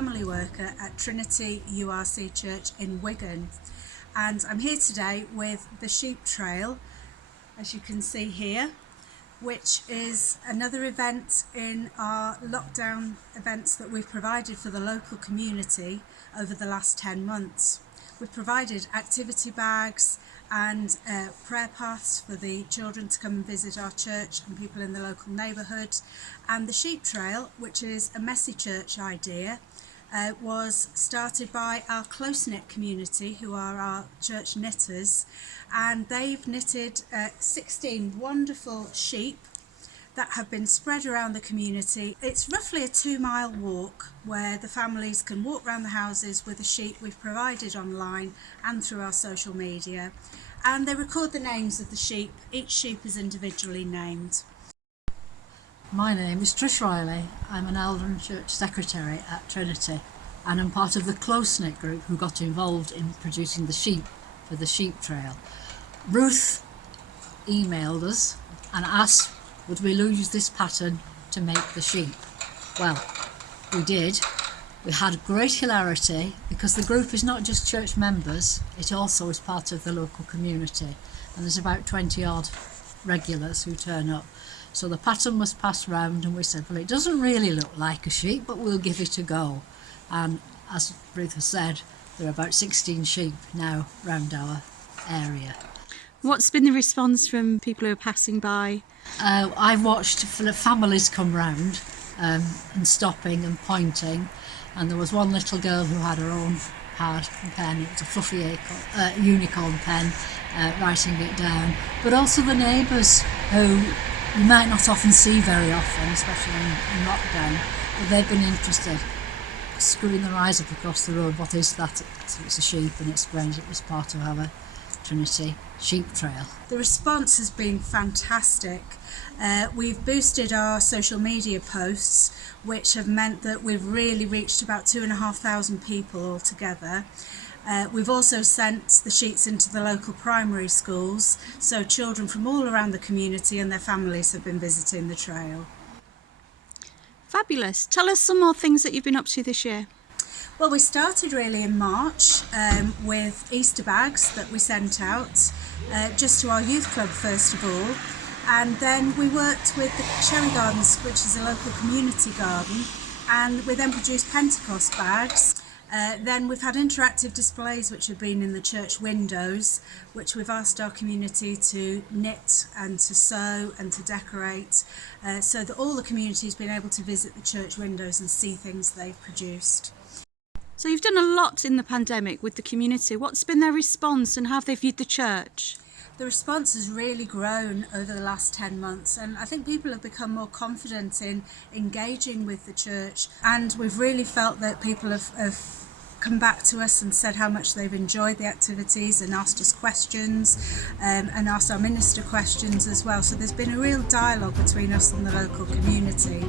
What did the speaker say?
family worker at Trinity URC Church in Wigan, and I'm here today with the sheep trail, as you can see here, which is another event in our lockdown events that we've provided for the local community over the last 10 months. We've provided activity bags and prayer paths for the children to come and visit our church and people in the local neighbourhood. And the sheep trail, which is a messy church idea, was started by our close-knit community, who are our church knitters, and they've knitted 16 wonderful sheep that have been spread around the community. It's roughly a 2-mile walk where the families can walk around the houses with a sheet we've provided online and through our social media, and they record the names of the sheep. Each sheep is individually named. My name is Trish Riley. I'm an elder and church secretary at Trinity, and I'm part of the close-knit group who got involved in producing the sheep for the sheep trail. Ruth emailed us and asked would we use this pattern to make the sheep. Well, we did. We had great hilarity because the group is not just church members, it also is part of the local community, and there's about 20 odd regulars who turn up. So the pattern was passed round and we said, well, it doesn't really look like a sheep, but we'll give it a go. And as Ruth has said, there are about 16 sheep now round our area. What's been the response from people who are passing by? I've watched families come round and stopping and pointing, and there was one little girl who had her own pad and pen. It was a fluffy unicorn pen, writing it down. But also the neighbours, who you might not often see very often, especially in lockdown, but they've been interested, screwing their eyes up across the road. What is that? So it's a sheep, and it's strange. It was part of our Trinity sheep trail. The response has been fantastic. We've boosted our social media posts, which have meant that we've really reached about 2,500 people altogether. We've also sent the sheets into the local primary schools, so children from all around the community and their families have been visiting the trail. Fabulous. Tell us some more things that you've been up to this year. Well, we started really in March with Easter bags that we sent out just to our youth club first of all, and then we worked with the Cherry Gardens, which is a local community garden, and we then produced Pentecost bags. Then we've had interactive displays which have been in the church windows, which we've asked our community to knit and to sew and to decorate, so that all the community has been able to visit the church windows and see things they've produced. So you've done a lot in the pandemic with the community. What's been their response and how have they viewed the church? The response has really grown over the last 10 months, and I think people have become more confident in engaging with the church, and we've really felt that people have come back to us and said how much they've enjoyed the activities and asked us questions and asked our minister questions as well. So there's been a real dialogue between us and the local community.